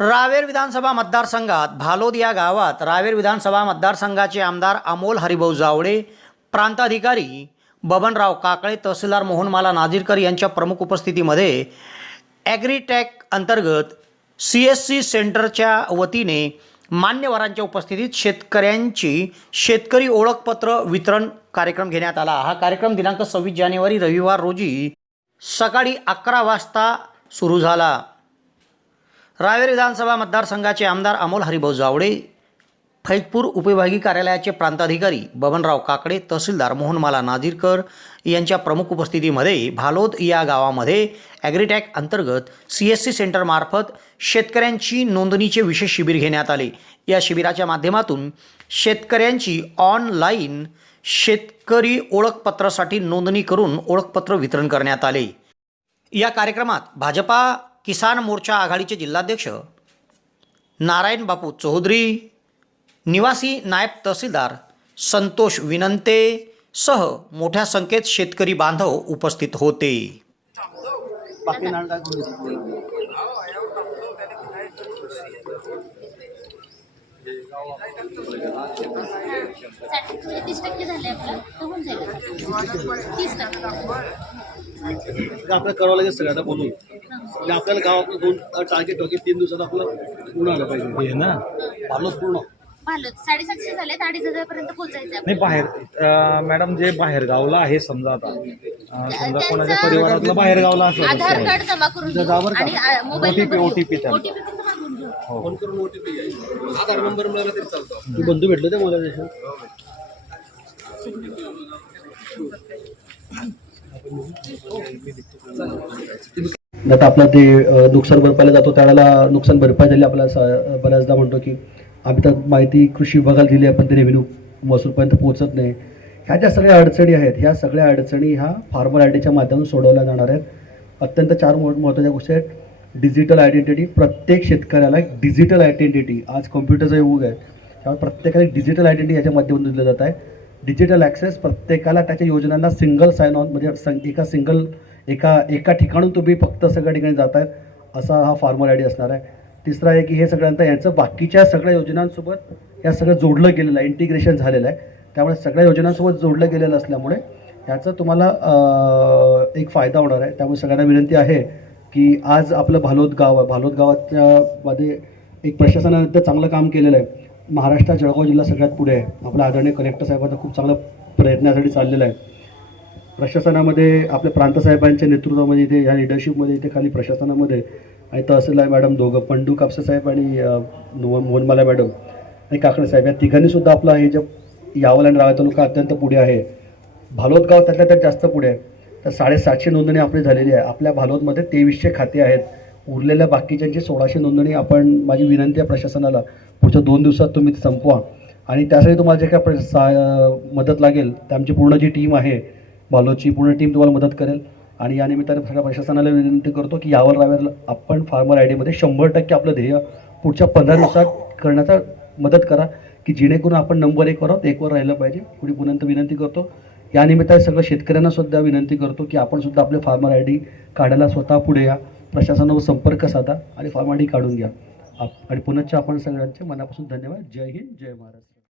रावेर विधानसभा मतदारसंघात भालोद या गावात रावेर विधानसभा मतदारसंघाचे आमदार अमोल हरिभाऊ जावडे प्रांताधिकारी बबनराव काकळे तहसीलदार मोहनमाला नाजीरकर यांच्या प्रमुख उपस्थितीमध्ये ॲग्रीटॅक अंतर्गत सी एस सी सेंटरच्या वतीने मान्यवरांच्या उपस्थितीत शेतकऱ्यांची शेतकरी ओळखपत्र वितरण कार्यक्रम घेण्यात आला. हा कार्यक्रम दिनांक सव्वीस जानेवारी रविवार रोजी सकाळी अकरा वाजता सुरू झाला. रावेर विधानसभा मतदारसंघाचे आमदार अमोल हरिभाऊ जावडे फैजपूर उपविभागीय कार्यालयाचे प्रांताधिकारी बबनराव काकडे तहसीलदार मोहनमाला नाझीरकर यांच्या प्रमुख उपस्थितीमध्ये भालोद या गावामध्ये ॲग्रीटॅक अंतर्गत सी एस सी सेंटरमार्फत शेतकऱ्यांची नोंदणीचे विशेष शिबिर घेण्यात आले. या शिबिराच्या माध्यमातून शेतकऱ्यांची ऑनलाईन शेतकरी ओळखपत्रासाठी नोंदणी करून ओळखपत्र वितरण करण्यात आले. या कार्यक्रमात भाजपा किसान मोर्चा आघाडीचे जिल्हाध्यक्ष नारायण बापू चौधरी निवासी नायब तहसीलदार संतोष विनंते सह मोठ्या संख्येत शेतकरी बांधव उपस्थित होते. तीस टक्के झाले आपलं. होऊन जाईल. तीस टक्के आपल्याला करावं लागेल सगळं. आता बोलून म्हणजे आपल्याला गावातलं दोन टार्गेट होते तीन दिवसात आपलं पूर्ण आलं पाहिजे. हे ना? पार्लच पूर्ण. भालो साडेसातशे झाले अडीच हजारपर्यंत पोहोचायचं नाही बाहेर अं, मॅडम जे बाहेर गावला आहे समजा आता अं, समजा कोणाच्या परिवारातलं बाहेर गावला असं आधार कार्ड जमा करून घेऊ आणि आ, मोबाईल OTP नंबर OTP त्यांना. ओटीपी पण मागून घेऊ फोन करून ओटीपी आधार नंबर मिळाला तरी चालतो. तू बंधू भेटले ते मला देशात आता आपला ते नुकसान भरपाईला जातो त्यावेळेला नुकसान भरपाई झाली आपल्याला बऱ्याचदा म्हणतो की आम्ही तर माहिती कृषी विभागाला दिली आहे पण ते रेव्हेन्यू महसूलपर्यंत पोहोचत नाही. ह्या ज्या सगळ्या अडचणी आहेत ह्या सगळ्या अडचणी ह्या फार्मर आय डीच्या माध्यमातून सोडवल्या जाणार आहेत. अत्यंत चार मोठ महत्त्वाच्या गोष्टी आहेत. डिजिटल आयडेंटिटी प्रत्येक शेतकऱ्याला एक डिजिटल आयडेंटिटी आज कॉम्प्युटरचा योग आहे. त्यामुळे प्रत्येकाला डिजिटल आयडेंटिटी याच्या माध्यमातून दिलं जात आहे. डिजिटल ॲक्सेस प्रत्येकाला त्याच्या योजनांना सिंगल साइन ऑन म्हणजे सं- एका सिंगल एका एका ठिकाणून तुम्ही फक्त सगळ्या ठिकाणी जात आहेत असा हा फार्मर आय डी असणार आहे. तिसरा आहे की हे सगळ्यांचं यांचं बाकीच्या सगळ्या योजनांसोबत या सगळं जोडलं गेलेलं आहे इंटिग्रेशन झालेलं आहे. त्यामुळे सगळ्या योजनांसोबत जोडलं गेलेलं असल्यामुळे याचा तुम्हाला एक फायदा होणार आहे. त्यामुळे सगळ्यांना विनंती आहे की आज आपलं भालोद गाव आहे. भालोद गावाच्या मध्ये एक प्रशासनानं चांगलं काम केलेलं आहे. महाराष्ट्रात जळगाव जिल्हा सगळ्यात पुढे आहे. आपला आदरणीय कलेक्टर साहेबांचा खूप चांगला प्रयत्नासाठी चाललेला आहे. प्रशासनामध्ये आपल्या प्रांतसाहेबांच्या नेतृत्वामध्ये इथे या लिडरशिपमध्ये इथे खाली प्रशासनामध्ये आणि तहसील आहे मॅडम दोघं पंडू कापसे साहेब आणि मोहनमाला मॅडम आणि काकडे साहेब या तिघांनी सुद्धा आपला हे जे यावल आणि रावे तालुका अत्यंत पुढे आहे. भालोद गाव त्यातल्या त्यात जास्त पुढे आहे. तर साडेसातशे नोंदणी आपली झालेली आहे. आपल्या भालोदमध्ये तेवीसशे खाते आहेत. उरलेल्या बाकीच्यांची सोळाशे नोंदणी आपण माझी विनंती आहे प्रशासनाला पुढच्या दोन दिवसात तुम्ही ते संपवा. आणि त्यासाठी तुम्हाला जे काय प्र- सा- मदत लागेल ते आमची पूर्ण जी टीम आहे बालोची पूर्ण टीम तुम्हाला मदत करेल. आणि या निमित्ताने सगळ्या प्रशासनाला विनंती करतो की यावर रावेर आपण फार्मर आय डीमध्ये शंभर टक्के आपलं ध्येय पुढच्या पंधरा दिवसात करण्याचा मदत करा की जेणेकरून आपण नंबर एक आहोत एकवर राहिलं पाहिजे. पुढे पुनंत विनंती करतो. या निमित्ताने सगळं शेतकऱ्यांना सुद्धा विनंती करतो की आपण सुद्धा आपले फार्मर आय डी काढायला स्वतः पुढे या. प्रशासनावर संपर्क साधा आणि फॉर्मॅलिटी काढून घ्या. आप- आणि पुनश्च आपण सगळ्यांचे मनापासून धन्यवाद. जय हिंद जय महाराष्ट्र.